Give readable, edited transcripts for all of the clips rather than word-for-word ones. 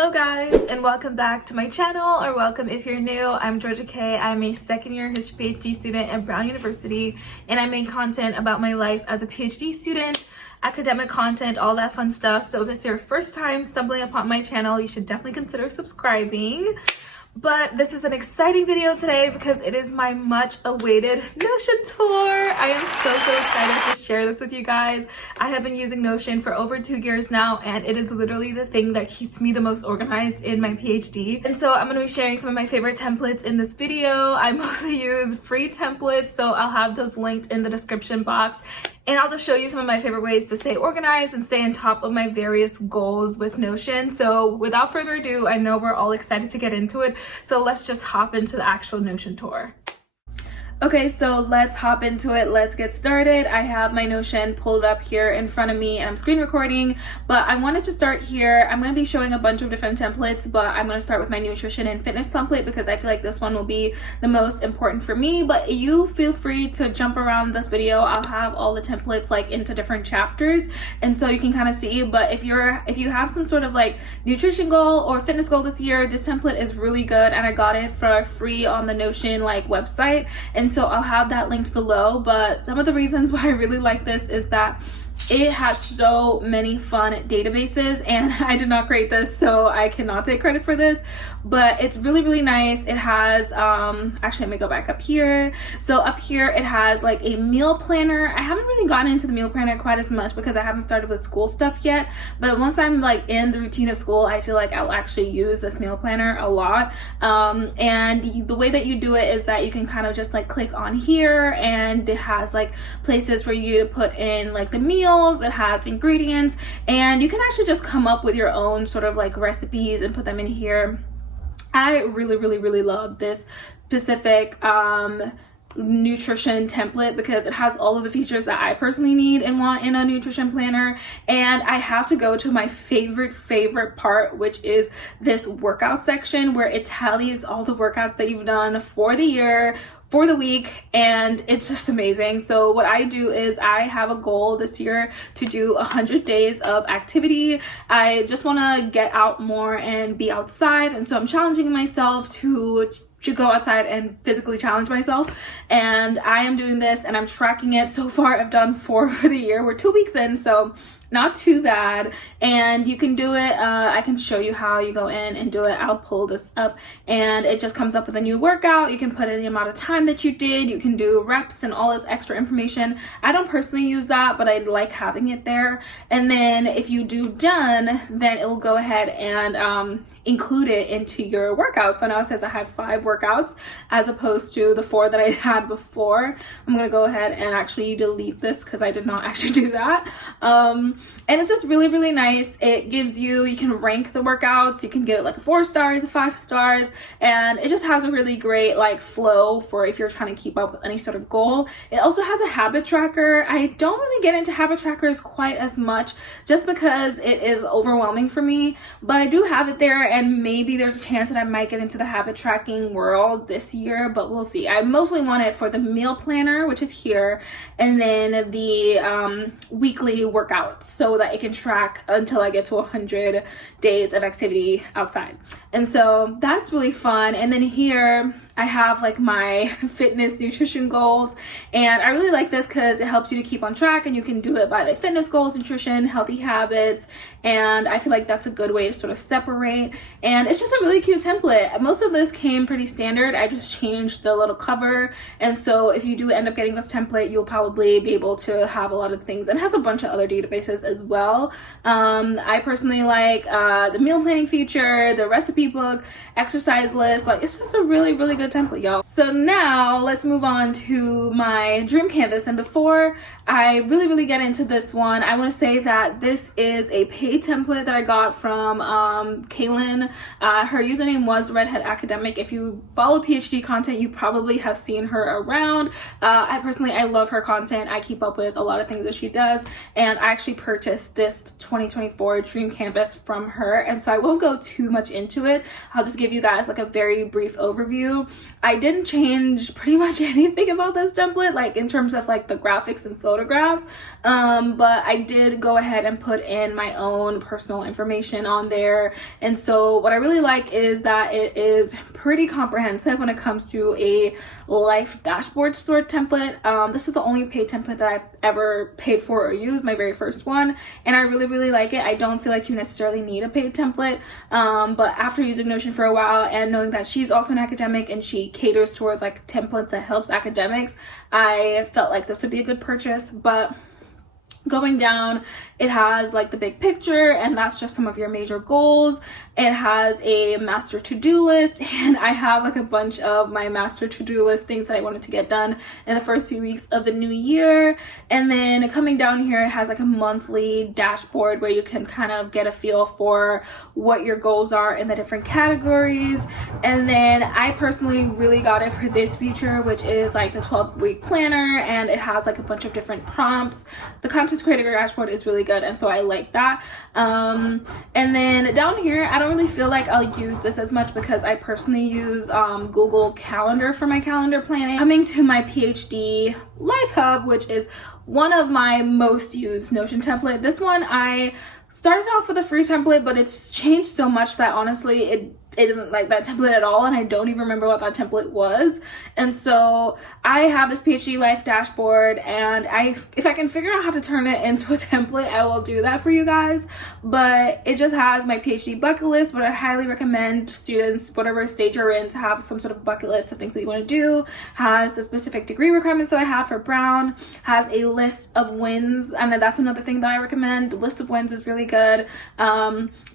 Hello guys, and welcome back to my channel, or welcome if you're new. I'm Georga-Kay. I'm a second-year history PhD student at Brown University, and I make content about my life as a PhD student, academic content, all that fun stuff. So if it's your first time stumbling upon my channel, you should definitely consider subscribing. But this is an exciting video today because it is my much awaited Notion tour. I am so excited to share this with you guys. I have been using Notion for over 2 years now, and it is literally the thing that keeps me the most organized in my PhD. And so I'm going to be sharing some of my favorite templates in this video. I mostly use free templates, so I'll have those linked in the description box. And I'll just show you some of my favorite ways to stay organized and stay on top of my various goals with Notion. So without further ado, I know we're all excited to get into it. So let's just hop into the actual Notion tour. Okay, so let's hop into it. Let's get started. I have my Notion pulled up here in front of me and I'm screen recording, but I wanted to start here. I'm going to be showing a bunch of different templates, but I'm going to start with my nutrition and fitness template because I feel like this one will be the most important for me. But you feel free to jump around this video. I'll have all the templates like into different chapters, and so you can kind of see. But if you have some sort of like nutrition goal or fitness goal this year, this template is really good, and I got it for free on the Notion like website. And so I'll have that linked below. But some of the reasons why I really like this is that it has so many fun databases, and I did not create this, so I cannot take credit for this, but it's really nice. It has actually, let me go back up here. So up here it has like a meal planner. I haven't really gotten into the meal planner quite as much because I haven't started with school stuff yet, but once I'm like in the routine of school, I feel like I'll actually use this meal planner a lot. And the way that you do it is that you can kind of just like click on here, and it has like places for you to put in like the meal. It has ingredients, and you can actually just come up with your own sort of like recipes and put them in here. I really love this specific nutrition template because it has all of the features that I personally need and want in a nutrition planner. And I have to go to my favorite part, which is this workout section where it tallies all the workouts that you've done for the year, for the week, and it's just amazing. So what I do is I have a goal this year to do 100 days of activity. I just want to get out more and be outside, and so I'm challenging myself to go outside and physically challenge myself, and I am doing this and I'm tracking it. So far I've done 4 for the year. We're 2 weeks in, so not too bad. And you can do it, I can show you how you go in and do it. I'll pull this up, and it just comes up with a new workout. You can put in the amount of time that you did, you can do reps and all this extra information. I don't personally use that, but I like having it there. And then if you do done, then it will go ahead and include it into your workout. So now it says I had 5 workouts as opposed to the 4 that I had before. I'm gonna go ahead and actually delete this because I did not actually do that. And it's just really nice. It gives you can rank the workouts. You can give it like a 4 stars, a 5 stars, and it just has a really great like flow for if you're trying to keep up with any sort of goal. It also has a habit tracker. I don't really get into habit trackers quite as much just because it is overwhelming for me, but I do have it there, and maybe there's a chance that I might get into the habit tracking world this year, but we'll see. I mostly want it for the meal planner, which is here, and then the weekly workouts, so that it can track until I get to 100 days of activity outside. And so that's really fun. And then here I have like my fitness nutrition goals, and I really like this because it helps you to keep on track, and you can do it by like fitness goals, nutrition, healthy habits, and I feel like that's a good way to sort of separate. And it's just a really cute template. Most of this came pretty standard. I just changed the little cover, and so if you do end up getting this template, you'll probably be able to have a lot of things, and it has a bunch of other databases as well. I personally like the meal planning feature, the recipe book, exercise list. Like, it's just a really good template, y'all. So now let's move on to my dream canvas. And before I really get into this one, I want to say that this is a paid template that I got from Kaylin. Her username was Redhead Academic. If you follow PhD content, you probably have seen her around. I love her content. I keep up with a lot of things that she does, and I actually purchased this 2024 dream canvas from her, and so I won't go too much into it. I'll just give you guys like a very brief overview. I didn't change pretty much anything about this template, like in terms of like the graphics and photographs, but I did go ahead and put in my own personal information on there. And so what I really like is that it is pretty comprehensive when it comes to a life dashboard sort template. This is the only paid template that I've ever paid for or used, my very first one, and I really like it. I don't feel like you necessarily need a paid template, but after using Notion for a while and knowing that she's also an academic and she caters towards like templates that helps academics, I felt like this would be a good purchase. But going down, it has like the big picture, and that's just some of your major goals. It has a master to-do list, and I have like a bunch of my master to-do list things that I wanted to get done in the first few weeks of the new year. And then coming down here, it has like a monthly dashboard where you can kind of get a feel for what your goals are in the different categories. And then I personally really got it for this feature, which is like the 12-week planner, and it has like a bunch of different prompts. The content creator dashboard is really good, and so I like that. And then down here, I don't really feel like I'll use this as much because I personally use Google Calendar for my calendar planning. Coming to my PhD Life Hub, which is one of my most used Notion template. This one, I started off with a free template, but it's changed so much that honestly it isn't like that template at all, and I don't even remember what that template was. And so I have this PhD Life dashboard, and if I can figure out how to turn it into a template, I will do that for you guys. But it just has my PhD bucket list, but I highly recommend students, whatever stage you're in, to have some sort of bucket list of things that you want to do. Has the specific degree requirements that I have for Brown, has a list of wins, and that's another thing that I recommend. The list of wins is really good,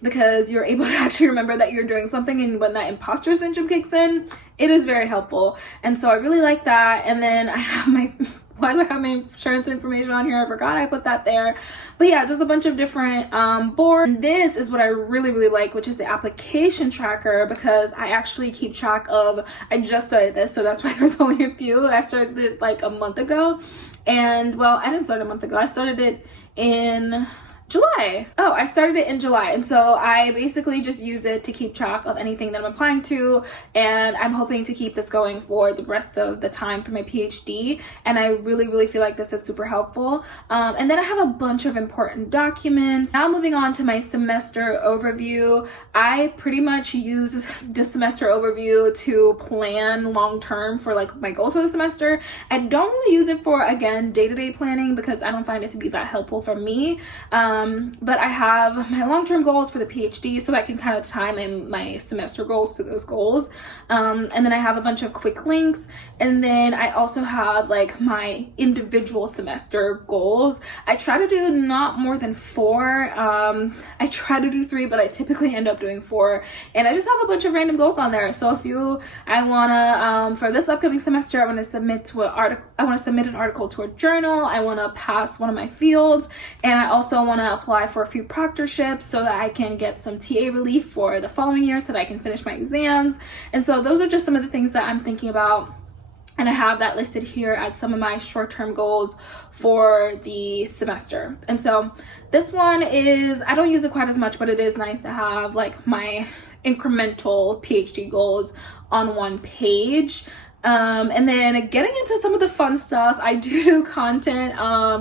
because you're able to actually remember that you're doing something, and when that imposter syndrome kicks in, it is very helpful. And so I really like that. And then I have my why do I have my insurance information on here? I forgot I put that there. But yeah, just a bunch of different boards. And this is what I really like, which is the application tracker, because I actually keep track of, I just started this, so that's why there's only a few. I started it like a month ago, and well, I didn't start a month ago. I started it in July. Oh, I started it in July, and so I basically just use it to keep track of anything that I'm applying to, and I'm hoping to keep this going for the rest of the time for my PhD, and I really feel like this is super helpful. And then I have a bunch of important documents. Now moving on to my semester overview, I pretty much use the semester overview to plan long term for like my goals for the semester. I don't really use it for, again, day-to-day planning because I don't find it to be that helpful for me. But I have my long-term goals for the PhD, so I can kind of tie my semester goals to those goals. And then I have a bunch of quick links, and then I also have like my individual semester goals. I try to do not more than 4. I try to do 3, but I typically end up doing 4, and I just have a bunch of random goals on there. So if I wanna for this upcoming semester, I want to submit an article to a journal. I want to pass one of my fields, and I also want to apply for a few proctorships so that I can get some TA relief for the following year so that I can finish my exams. And so those are just some of the things that I'm thinking about, and I have that listed here as some of my short-term goals for the semester. And so this one is, I don't use it quite as much, but it is nice to have like my incremental PhD goals on one page. And then getting into some of the fun stuff, I do content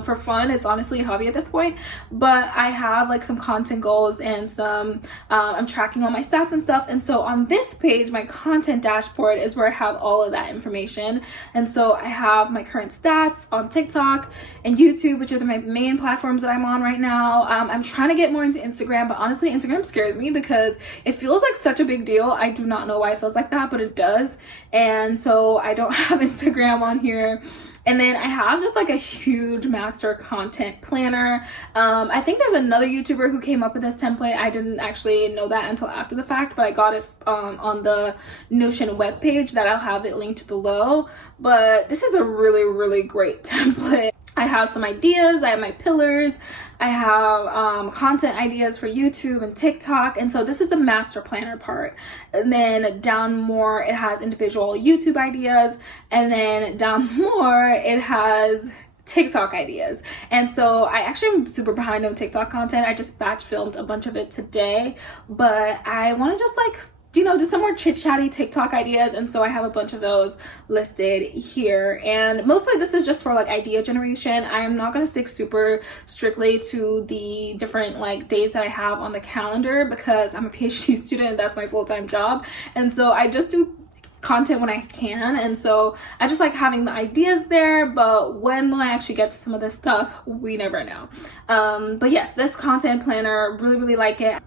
for fun. It's honestly a hobby at this point, but I have like some content goals and some I'm tracking all my stats and stuff. And so on this page, my content dashboard is where I have all of that information. And so I have my current stats on TikTok and YouTube, which are my main platforms that I'm on right now. I'm trying to get more into Instagram, but honestly Instagram scares me because it feels like such a big deal. I do not know why it feels like that, but it does. And so I don't have Instagram on here. And then I have just like a huge master content planner. I think there's another YouTuber who came up with this template. I didn't actually know that until after the fact, but I got it on the Notion webpage that I'll have it linked below. But this is a really great template. I have some ideas, I have my pillars, I have content ideas for YouTube and TikTok, and so this is the master planner part. And then down more, it has individual YouTube ideas, and then down more, it has TikTok ideas. And so I actually am super behind on TikTok content. I just batch filmed a bunch of it today, but I want to just like just some more chit-chatty TikTok ideas. And so I have a bunch of those listed here, and mostly this is just for like idea generation. I'm not going to stick super strictly to the different like days that I have on the calendar because I'm a PhD student. That's my full-time job, and so I just do content when I can, and so I just like having the ideas there, but when will I actually get to some of this stuff, we never know. But yes, this content planner, really like it.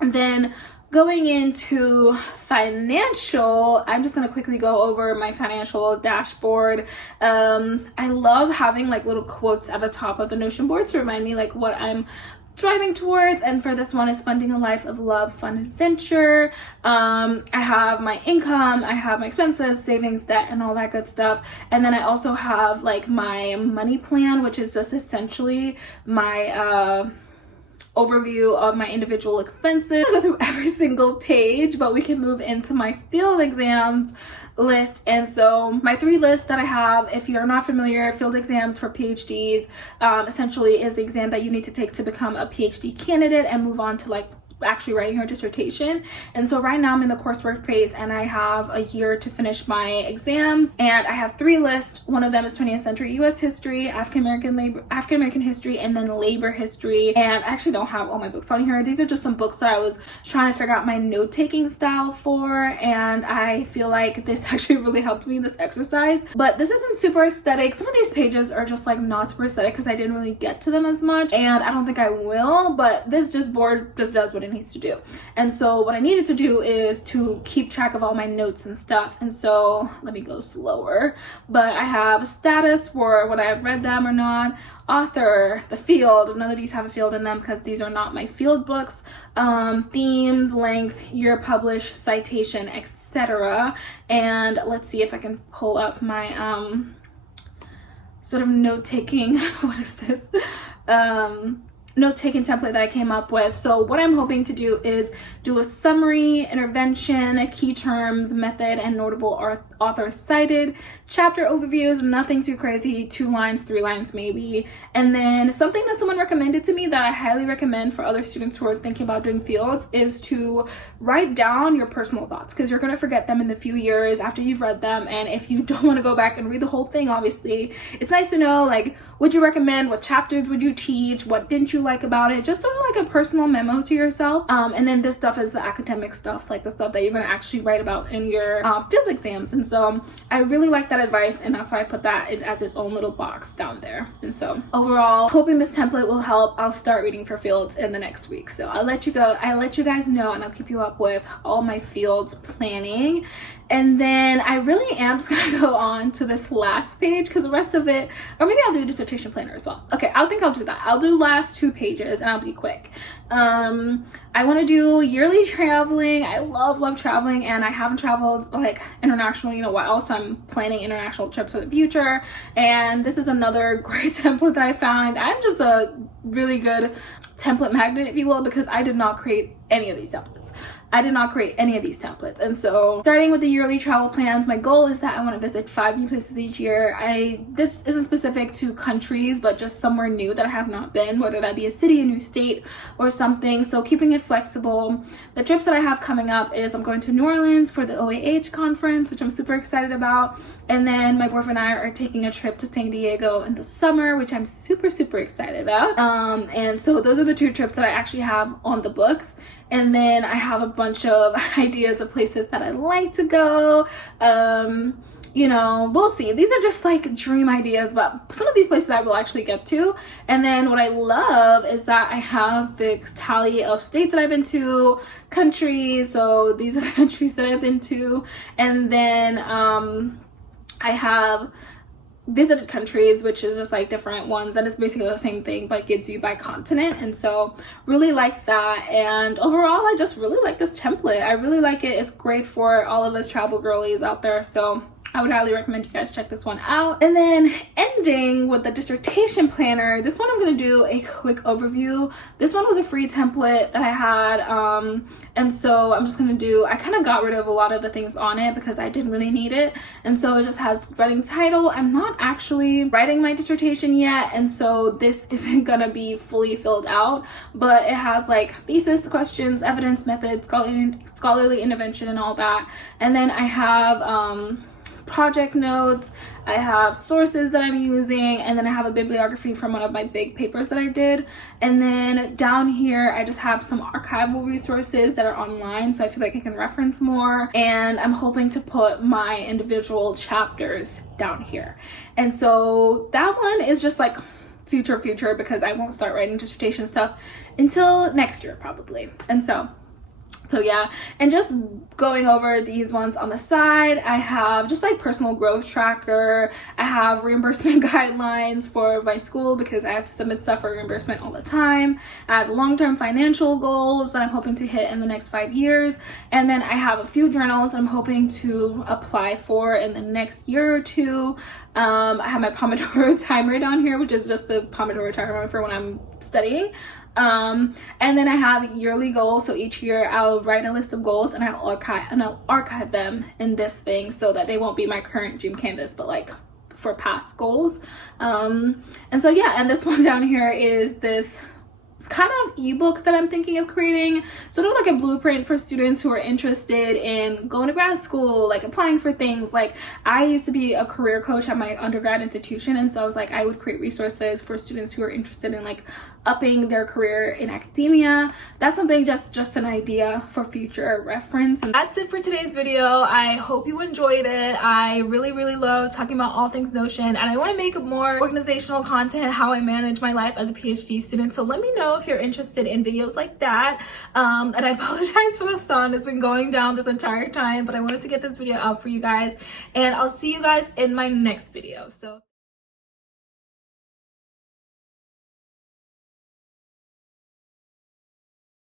And then going into financial, I'm just going to quickly go over my financial dashboard. I love having like little quotes at the top of the Notion board to remind me like what I'm driving towards, and for this one is funding a life of love, fun, adventure. I have my income, I have my expenses, savings, debt, and all that good stuff. And then I also have like my money plan, which is just essentially my overview of my individual expenses. I'll go through every single page, but we can move into my field exams list. And so my 3 lists that I have, if you're not familiar, field exams for PhDs essentially is the exam that you need to take to become a PhD candidate and move on to like actually writing your dissertation. And so right now I'm in the coursework phase, and I have a year to finish my exams, and I have 3 lists. One of them is 20th century US history, African American history, and then labor history. And I actually don't have all my books on here. These are just some books that I was trying to figure out my note-taking style for, and I feel like this actually really helped me, this exercise. But this isn't super aesthetic. Some of these pages are just like not super aesthetic because I didn't really get to them as much, and I don't think I will, but this board just does what it needs to do. And so what I needed to do is to keep track of all my notes and stuff. And so let me go slower, but I have a status for whether I've read them or not, author, the field, none of these have a field in them because these are not my field books, themes, length, year published, citation, etc. And let's see if I can pull up my sort of note-taking what is this note-taking template that I came up with. So what I'm hoping to do is do a summary, intervention, key terms, method, and notable author cited, chapter overviews, nothing too crazy, 2 lines, 3 lines maybe, and then something that someone recommended to me that I highly recommend for other students who are thinking about doing fields is to write down your personal thoughts, because you're going to forget them in the few years after you've read them. And if you don't want to go back and read the whole thing, obviously it's nice to know like, would you recommend, what chapters would you teach, what didn't you like about it, just sort of like a personal memo to yourself. And then this stuff is the academic stuff, like the stuff that you're going to actually write about in your field exams. And so I really like that advice, and that's why I put that in as its own little box down there. And so overall, hoping this template will help. I'll start reading for fields in the next week, so I'll let you guys know, and I'll keep you up with all my fields planning. And then I really am just gonna go on to this last page, because the rest of it, or maybe I'll do a dissertation planner as well. Okay, I think I'll do that. I'll do last 2 pages and I'll be quick. I want to do yearly traveling. I love traveling, and I haven't traveled like internationally in a while, so I'm planning international trips for the future. And this is another great template that I found. I'm just a really good template magnet, if you will, because I did not create any of these templates. And so starting with the yearly travel plans, my goal is that I want to visit 5 new places each year. This isn't specific to countries, but just somewhere new that I have not been, whether that be a city, a new state, or something. So keeping it flexible. The trips that I have coming up is I'm going to New Orleans for the OAH conference, which I'm super excited about. And then my boyfriend and I are taking a trip to San Diego in the summer, which I'm super excited about. And so those are the 2 trips that I actually have on the books. And then I have a bunch of ideas of places that I'd like to go. You know, we'll see. These are just like dream ideas, but some of these places I will actually get to. And then what I love is that I have this tally of states that I've been to, countries. So these are the countries that I've been to. And then I have visited countries, which is just like different ones, and it's basically the same thing but gives you by continent. And so really like that. And overall, I just really like this template. I really like it. It's great for all of us travel girlies out there, so I would highly recommend you guys check this one out. And then ending with the dissertation planner, this one I'm going to do a quick overview. This one was a free template that I had, and so I'm just going to do, I kind of got rid of a lot of the things on it because I didn't really need it, and so it just has running title. I'm not actually writing my dissertation yet, and so this isn't going to be fully filled out, but it has like thesis, questions, evidence, methods, scholarly intervention, and all that. And then I have project notes, I have sources that I'm using, and then I have a bibliography from one of my big papers that I did. And then down here I just have some archival resources that are online, so I feel like I can reference more, and I'm hoping to put my individual chapters down here. And so that one is just like future because I won't start writing dissertation stuff until next year probably. And so yeah, and just going over these ones on the side, I have just like personal growth tracker, I have reimbursement guidelines for my school because I have to submit stuff for reimbursement all the time. I have long-term financial goals that I'm hoping to hit in the next 5 years, and then I have a few journals I'm hoping to apply for in the next year or two. I have my Pomodoro timer down here, which is just the Pomodoro timer for when I'm studying. And then I have yearly goals, so each year I'll write a list of goals and I'll archive them in this thing so that they won't be my current dream canvas, but like for past goals. And so yeah, and this one down here is this kind of ebook that I'm thinking of creating, sort of like a blueprint for students who are interested in going to grad school, like applying for things. Like I used to be a career coach at my undergrad institution, and so I was like, I would create resources for students who are interested in like upping their career in academia. That's something, just an idea for future reference. And that's it for today's video. I hope you enjoyed it. I really love talking about all things Notion, and I want to make more organizational content, how I manage my life as a PhD student. So let me know if you're interested in videos like that. And I apologize for the sun, it's been going down this entire time, but I wanted to get this video out for you guys, and I'll see you guys in my next video. So